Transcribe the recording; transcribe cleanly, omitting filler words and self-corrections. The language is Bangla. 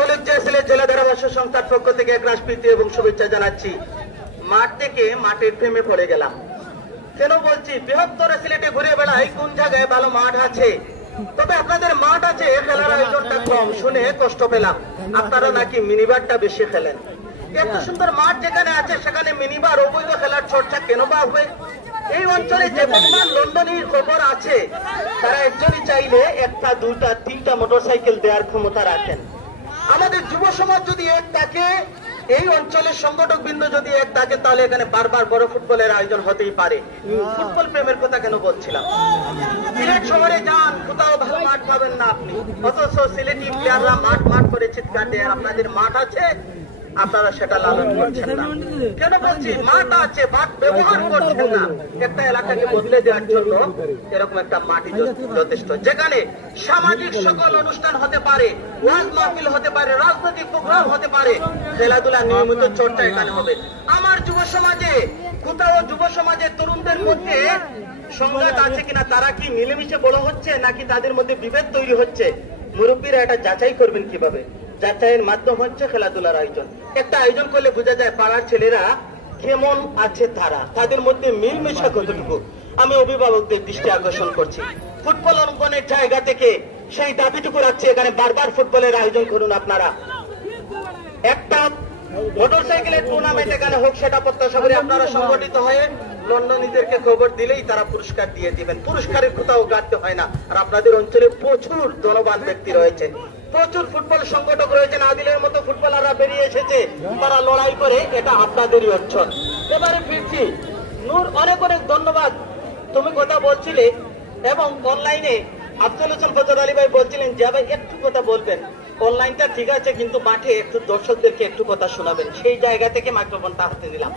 হলুদ সিলেট জেলা ধারাভাষ্য সংস্থার পক্ষ থেকে এক রাজপ্রীতি এবং শুভেচ্ছা জানাচ্ছি। মাঠ থেকে মাঠের প্রেমে পড়ে গেলাম। কেন বলছি, বৃহত্তর সিলেটে ঘুরে বেড়াই কোন জায়গায় ভালো মাঠ আছে, তবে আপনাদের মাঠ আছে, খেলার আয়োজনটা কম শুনে কষ্ট পেলাম। আপনারা নাকি মিনিবারটা বেশি খেলেন। এত সুন্দর মাঠ যেখানে আছে সেখানে মিনিবার অবৈধ খেলার চর্চা কেন বা হবে? এই অঞ্চলে যে পরিমাণ লন্ডনীর খবর আছে, তারা একজনই চাইলে একটা, দুইটা, তিনটা মোটরসাইকেল দেওয়ার ক্ষমতা রাখেন। আমাদের যুব সমাজ যদি এক থাকে, এই অঞ্চলের সংগঠক বৃন্দ যদি এক থাকে, তাহলে এখানে বারবার বড় ফুটবলের আয়োজন হতেই পারে। ফুটবল প্রেমের কথা কেন বলছিলাম? সিলেট শহরে যান, কোথাও ভালো মাঠ পাবেন না আপনি, অথচ সিলেটি প্লেয়াররা মাঠ মাঠ করে চিৎকার দেয়। আপনাদের মাঠ আছে, আপনারা সেটা লালন করছেন না। কেন বলছি, মাঠ আছে, মাঠ ব্যবহার করছেন না। একটা এলাকাকে বদলে দেওয়ার জন্য এরকম একটা মাটি যথেষ্ট, যেখানে সামাজিক সকল অনুষ্ঠান হতে পারে, ওয়াজ মাহফিল হতে পারে, রাজনৈতিক প্রোগ্রাম হতে পারে, খেলাধুলা নিয়মিত চর্চা এখানে হবে। আমার যুব সমাজে, কোথাও যুব সমাজে তরুণদের মধ্যে সংঘাত আছে কিনা, তারা কি মিলেমিশে বড় হচ্ছে নাকি তাদের মধ্যে বিভেদ তৈরি হচ্ছে, মুরব্বীরা এটা যাচাই করবেন কিভাবে? যাচাইয়ের মাধ্যম হচ্ছে খেলাধুলার আয়োজন। একটা আয়োজন করলে বোঝা যায় পাড়ার ছেলেরা কেমন আছে, তাদের মধ্যে মিলমেশা কতটুকু। আমি অভিভাবকদের দৃষ্টি আকর্ষণ করছি, ফুটবল অঙ্গনের জায়গা থেকে সেই দাবিটুকু রাখছি, এখানে বারবার ফুটবলের আয়োজন করুন আপনারা। একটা মোটরসাইকেলের টুর্নামেন্ট এখানে হোক, সেটা প্রত্যাশা করি। আপনারা সংগঠিত হয়ে লন্ডনীদেরকে খবর দিলেই তারা পুরস্কার দিয়ে দিবেন। পুরস্কারের কোথাও গাড়তে হয় না। আর আপনাদের অঞ্চলে প্রচুর ধনবান ব্যক্তি রয়েছে, প্রচুর ফুটবল সংগঠক রয়েছেন, আদিলের মতো ফুটবলাররা বেরিয়ে এসেছে, তারা লড়াই করে। এটা আপনাদেরই অঞ্চল। এবারে ফিরছি, নূর, অনেক অনেক ধন্যবাদ। তুমি কথা বলছিলে এবং অনলাইনে আব্দুল হোসেন ফজর আলী ভাই বলছিলেন যে ভাই একটু কথা বলবেন, অনলাইনটা ঠিক আছে কিন্তু মাঠে একটু দর্শকদেরকে একটু কথা শোনাবেন। সেই জায়গা থেকে মাইক্রোফোনটা হাতে নিলাম।